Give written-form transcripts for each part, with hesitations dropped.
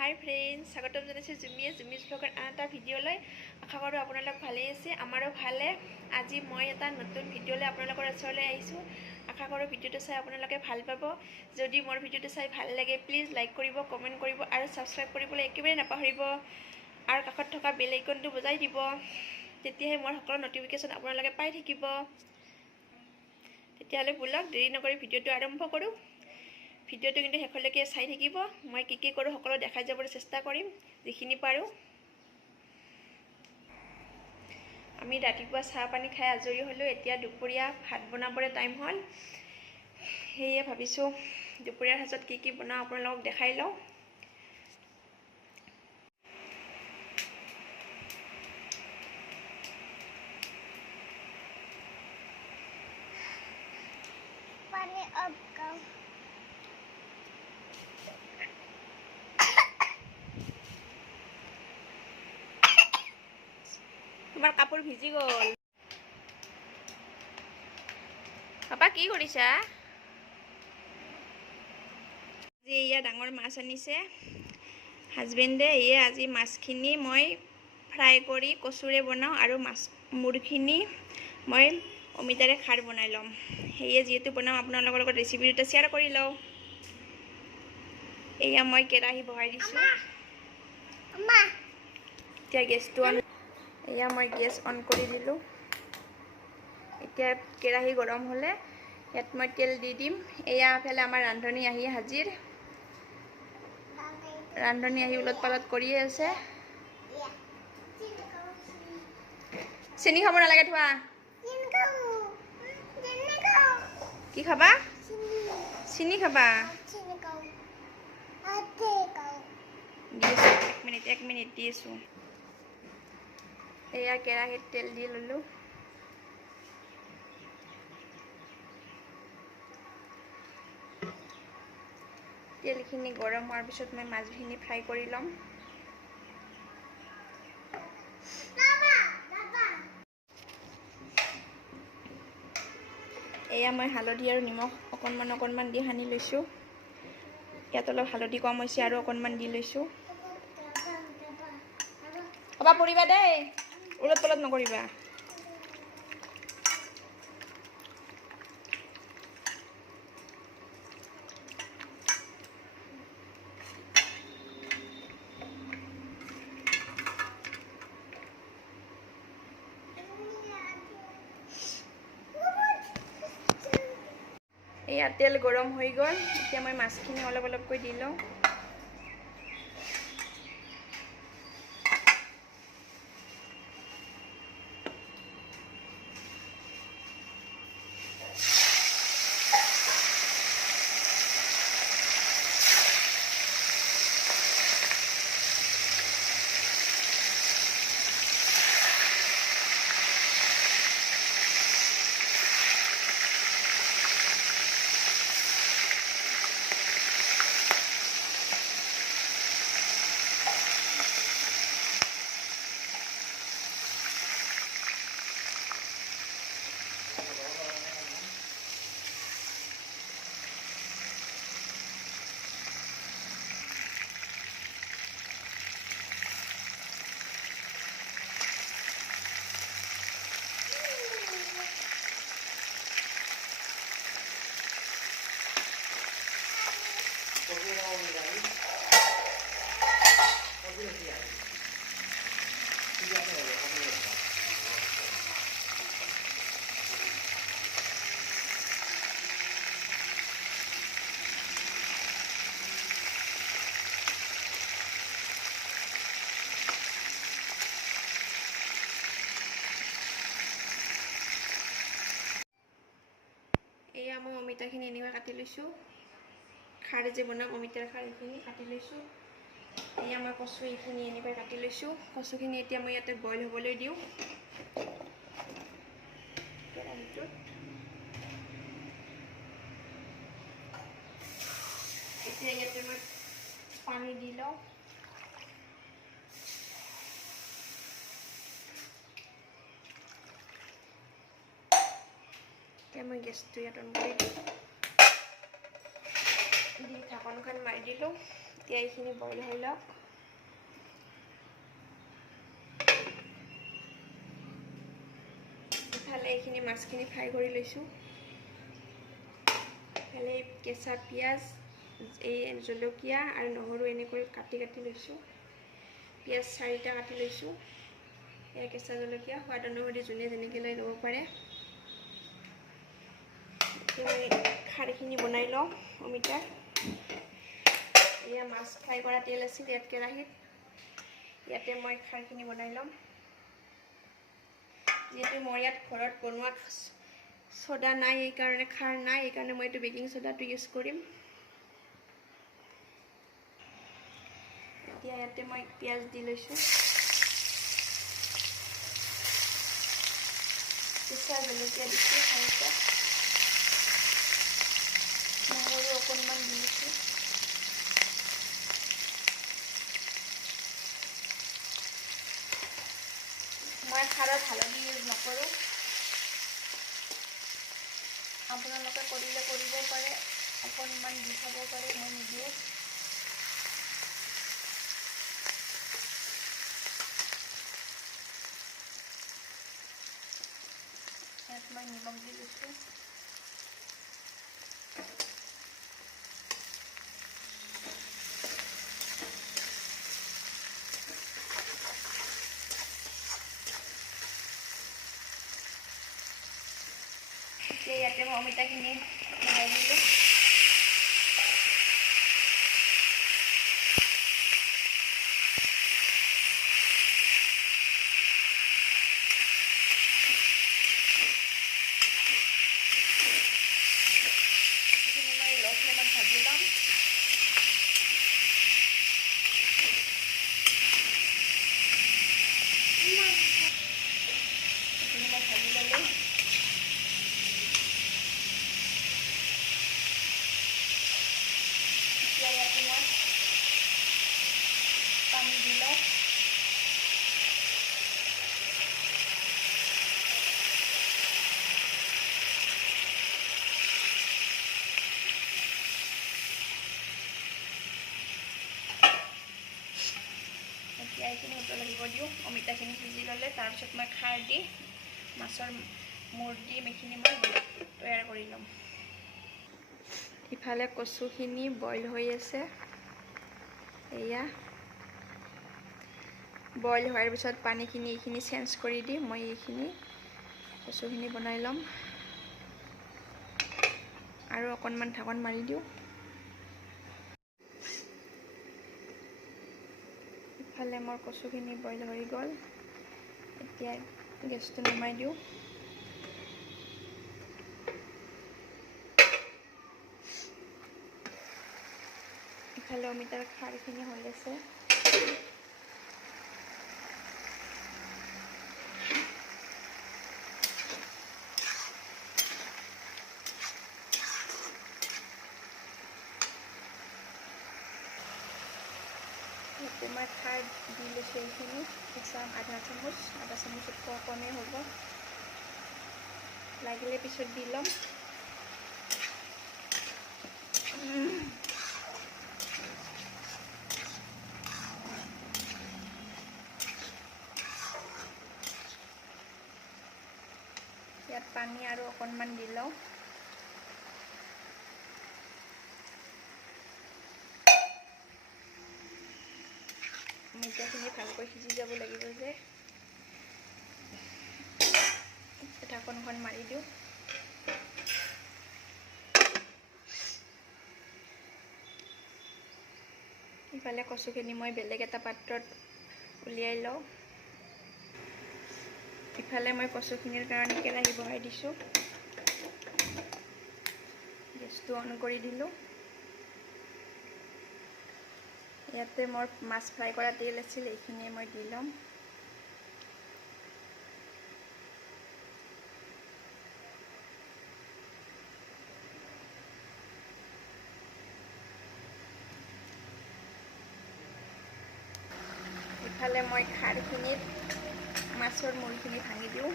হাই friends, স্বাগতম জনাইছোঁ জুমিজ ব্লগৰ আন এটা ভিডিঅ'লৈ। আশা কৰোঁ আপোনালোক ভালেই আছে, আমাৰো ভালে। আজি মই এটা নতুন ভিডিঅ'লৈ আপোনালোকৰ ওচৰলৈ আহিছোঁ। আশা কৰোঁ ভিডিঅ'টো চাই আপোনালোকে ভাল পাব। যদি মোৰ ভিডিঅ'টো চাই ভাল লাগে প্লিজ লাইক কৰিব, কমেণ্ট কৰিব আৰু ছাবস্ক্ৰাইব কৰিবলৈ একেবাৰে নাপাহৰিব। আৰু কাষত থকা বেল আইকনটো বজাই দিব, তেতিয়াহে মোৰ সকলো নটিফিকেশ্যন আপোনালোকে পাই থাকিব। তেতিয়াহ'লে ব'লক দেৰি নকৰি ভিডিঅ'টো আৰম্ভ কৰোঁ। ভিডিঅ'টো কিন্তু শেষলৈকে চাই থাকিব। মই কি কৰোঁ সকলো দেখাই যাবলৈ চেষ্টা কৰিম যিখিনি পাৰোঁ। আমি ৰাতিপুৱা চাহ পানী খাই আজৰি হ'লোঁ, এতিয়া দুপৰীয়া ভাত বনাবলৈ টাইম হ'ল। সেয়ে ভাবিছোঁ দুপৰীয়াৰ সাজত কি বনাওঁ আপোনালোকক দেখাই লওঁ। তোমাৰ কাপোৰ ভিজি গ'ল। পাপা কি কৰিছা? আজি এয়া ডাঙৰ মাছ আনিছে হাজবেণ্ডে। আজি মাছখিনি মই ফ্ৰাই কৰি কচুৰে বনাওঁ আৰু মূৰখিনি মই অমিতাৰে খাৰ বনাই ল'ম। সেয়ে যিহেতু বনাওঁ আপোনালোকৰ লগত ৰেচিপি দুটা শ্বেয়াৰ কৰি লওঁ। এয়া মই কেৰাহী বহাই দিছোঁ। এতিয়া গেছটো এয়া মই গেছ অন কৰি দিলোঁ। এতিয়া কেৰাহী গৰম হ'লে ইয়াত মই তেল দি দিম। এয়া এফালে আমাৰ ৰান্ধনী আহি হাজিৰ। ৰান্ধনী আহি উলট পালট কৰিয়ে আছে। চেনি খাব নালাগে, থোৱা। কি খাবা? চিনি খাবা? এক মিনিট দি আছোঁ। এয়া কেৰাহীত তেল দি ল'লোঁ। তেলখিনি গৰম হোৱাৰ পিছত মই মাছখিনি ফ্ৰাই কৰি ল'ম। এয়া মই হালধি আৰু নিমখ অকণমান দি সানি লৈছোঁ। ইয়াত অলপ হালধি কম হৈছে আৰু অকণমান দি লৈছোঁ। পাপা পৰিবা দেই, উলট পলট নকৰিবা। এয়া তেল গৰম হৈ গ'ল। এতিয়া মই মাছখিনি অলপকৈ দি লওঁ। এয়া মই অমিতাখিনি এনেকৈ কাটি লৈছোঁ। খাৰ যে বনাম অমিতাৰ খাৰ, এইখিনি কাটি লৈছোঁ। এয়া মই কচু এইখিনি এনেকৈ কাটি লৈছোঁ। কচুখিনি এতিয়া মই ইয়াতে বইল হ'বলৈ দিওঁ কেৰাহীটোত। এতিয়া ইয়াতে মই পানী দি লওঁ। এতিয়া মই গেছটো ইয়াত অন কৰি দিওঁ। দি ঢাকনখন মাৰি দিলোঁ। এতিয়া এইখিনি বইল হৈ লওক। ইফালে এইখিনি মাছখিনি ফ্ৰাই কৰি লৈছোঁ। ইফালে কেঁচা পিঁয়াজ, এই জলকীয়া আৰু নহৰু এনেকৈ কাটি লৈছোঁ। পিঁয়াজ 4টা কাটি লৈছোঁ। এয়া কেঁচা জলকীয়া সোৱাদ অনুসৰি যোনে যেনেকৈ লৈ ল'ব পাৰে। মই খাৰখিনি বনাই লওঁ অমিতাৰ। এয়া মাছ ফ্ৰাই কৰা তেল আছিল ইয়াত কেৰাহীত, ইয়াতে মই খাৰখিনি বনাই ল'ম। যিহেতু মোৰ ইয়াত ঘৰত বনোৱা ছ'ডা নাই, এইকাৰণে খাৰ নাই, এইকাৰণে মই এইটো বেকিং ছ'ডাটো ইউজ কৰিম। এতিয়া ইয়াতে মই পিঁয়াজ দি লৈছোঁ। কেঁচা জলকীয়া দিছোঁ 4টা, নহৰু অকণমান দি দিছোঁ। মই খাৰত হালধি ইউজ নকৰোঁ, আপোনালোকে কৰিলে কৰিব পাৰে, অকণমান দি খাব পাৰে, মই নিদিওঁ। ইয়াত মই নিমখ দি দিছোঁ। এতিয়া ইয়াতে মই অমিতাখিনি বনাই দিলোঁ। মই ল' ফ্লেমত ভাজি ল'ম। এইখিনি মই ভাজি ল'লোঁ। এতিয়া ইয়াতে মই পানী দি লওঁ। এতিয়া এইখিনি উতল আহিব দিওঁ। অমিতাখিনি সিজি ল'লে তাৰপিছত মই খাৰ দি মাছৰ মূৰ দি এইখিনি মই তৈয়াৰ কৰি ল'ম। ইফালে কচুখিনি বইল হৈ আছে। এয়া বইল হোৱাৰ পিছত পানীখিনি এইখিনি চেঞ্জ কৰি দি মই এইখিনি কচুখিনি বনাই ল'ম আৰু অকণমান ঢাকন মাৰি দিওঁ। ইফালে মোৰ কচুখিনি বইল হৈ গ'ল। এতিয়া গেছটো নমাই দিওঁ। ইফালে অমিতাৰ খাৰখিনি হৈ আছে। ইয়াতে মই খাৰ দি লৈছোঁ এইখিনি, আধা চামুচতকৈ কমেই হ'ব, লাগিলে পিছত দি ল'ম। ইয়াত পানী আৰু অকণমান দি লওঁ। অমিতাখিনি ভালকৈ সিজি যাব লাগিব যে, ঢাকনখন মাৰি দিওঁ। ইফালে কচুখিনি মই বেলেগ এটা পাত্ৰত উলিয়াই লওঁ। ইফালে মই কচুখিনিৰ কাৰণে কেৰাহী বহাই দিছোঁ। গেছটো অন কৰি দিলোঁ। ইয়াতে মোৰ মাছ ফ্ৰাই কৰা তেল আছিল, এইখিনিয়ে মই দি ল'ম। ইফালে মই খাৰখিনিত মাছৰ মূৰখিনি ভাঙি দিওঁ।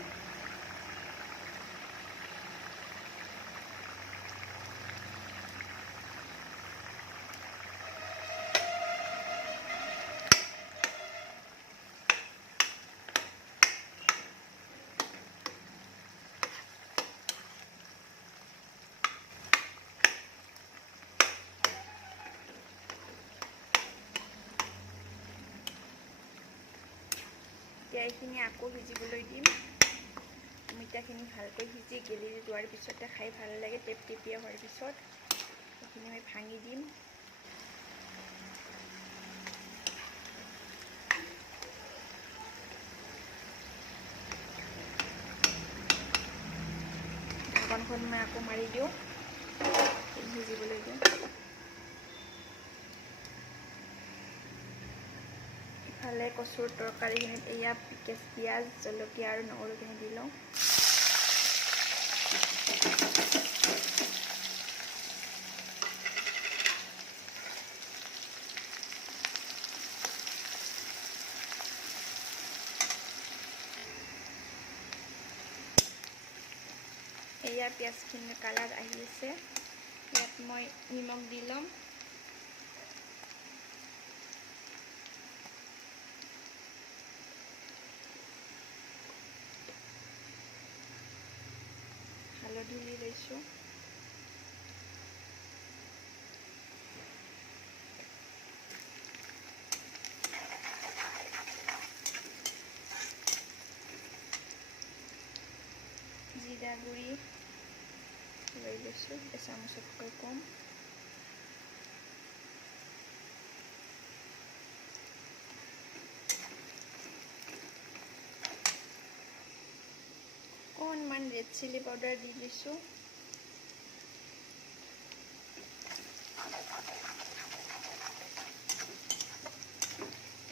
এতিয়া এইখিনি আকৌ সিজিবলৈ দিম। অমিতাখিনি ভালকৈ সিজি গেলি যোৱাৰ পিছতে খাই ভাল লাগে। টেপটেপীয়া হোৱাৰ পিছত এইখিনি মই ভাঙি দিম। ঢাকনখন মই আকৌ মাৰি দিওঁ, সিজিবলৈ দিওঁ। ইফালে কচুৰ তৰকাৰীখিনিত এয়া পিঁয়াজ, জলকীয়া আৰু নহৰুখিনি দি লওঁ। এয়া পিঁয়াজখিনিৰ কালাৰ আহি আছে। ইয়াত মই নিমখ দি ল'ম। হালধি দি লৈছোঁ। জিৰা গুড়ি লৈ লৈছোঁ, এচামুচতকৈ কম। অকণমান ৰেড চিলি পাউডাৰ দি দিছোঁ।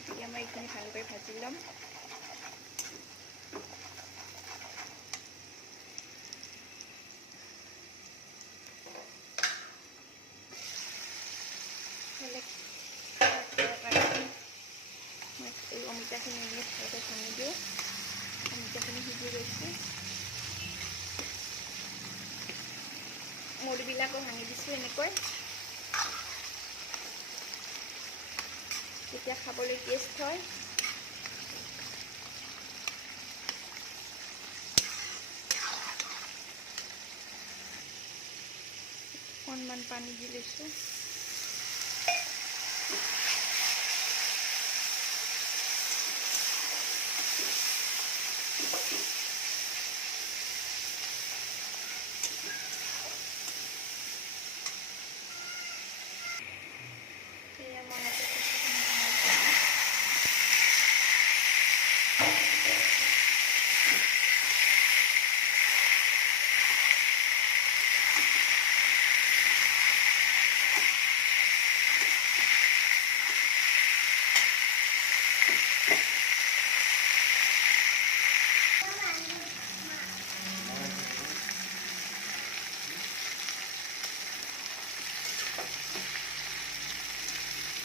এতিয়া মই এইখিনি ভালকৈ ভাজি ল'ম। মই এই অমিতাখিনি ভালকৈ ভাঙি দিওঁ। অমিতাখিনি সিজি গৈছে। মুড়িবিলাকো ভাঙি দিছোঁ এনেকৈ। তেতিয়া খাবলৈ টেষ্ট হয়। অকণমান পানী দি লৈছোঁ।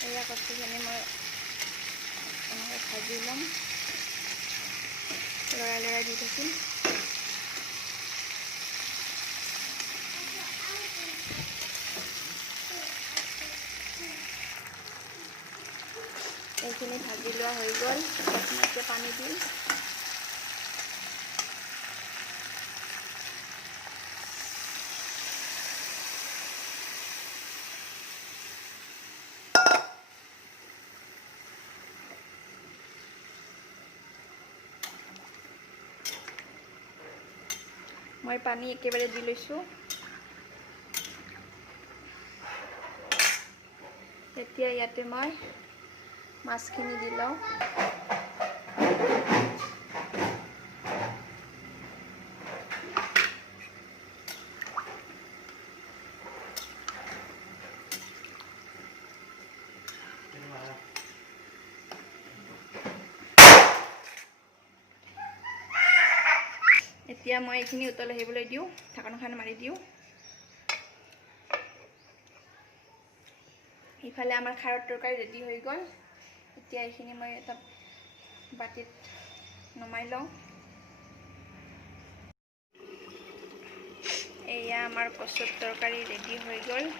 এয়া কচুখিনি মই এনেকৈ ভাজি ল'ম। লৰাই লৰাই দি থাকিম। এইখিনি ভাজি লোৱা হৈ গ'ল। এতিয়া পানী দিম। মই পানী একেবাৰে দি লৈছোঁ। এতিয়া ইয়াতে মই মাছখিনি দি লওঁ। এতিয়া মই এইখিনি উতল আহিবলৈ দিওঁ। ঢাকনখন মাৰি দিওঁ। ইফালে আমাৰ খাৰৰ তৰকাৰী ৰেডি হৈ গ'ল। এতিয়া এইখিনি মই এটা বাটিত নমাই লওঁ। এয়া আমাৰ কচুৰ তৰকাৰী ৰেডি হৈ গ'ল।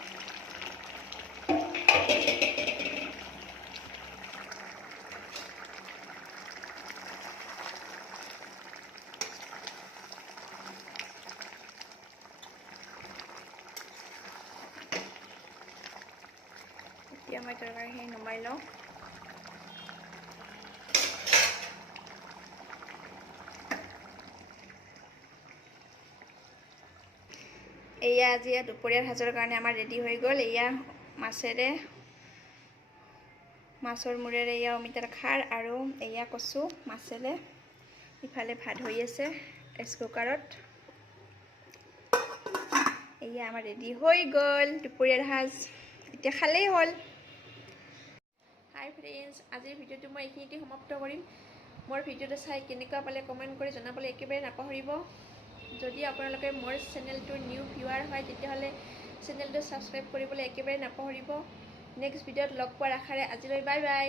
এতিয়া মই তৰকাৰীখিনি নমাই লওঁ। এয়া আজি দুপৰীয়াৰ সাজৰ কাৰণে আমাৰ ৰেডি হৈ গ'ল। এয়া মাছেৰে, মাছৰ মূৰেৰে এয়া অমিতাৰ খাৰ আৰু এয়া কচু মাছেৰে। ইফালে ভাত হৈ আছে ৰাইচ কুকাৰত। এয়া আমাৰ ৰেডি হৈ গ'ল দুপৰীয়াৰ সাজ, এতিয়া খালেই হ'ল। হাই ফ্ৰেণ্ডছ, আজিৰ ভিডিঅ'টো মই এইখিনিতে সমাপ্ত কৰিম। মোৰ ভিডিঅ'টো চাই কেনেকুৱা পালে কমেণ্ট কৰি জনাবলৈ একেবাৰে নাপাহৰিব। যদি আপোনালোকে মোৰ চেনেলটোৰ নিউ ভিউৱাৰ হয় তেতিয়াহ'লে চেনেলটো ছাবস্ক্ৰাইব কৰিবলৈ একেবাৰে নাপাহৰিব। নেক্সট ভিডিঅ'ত লগ পোৱাৰ আশাৰে আজিলৈ বাই বাই।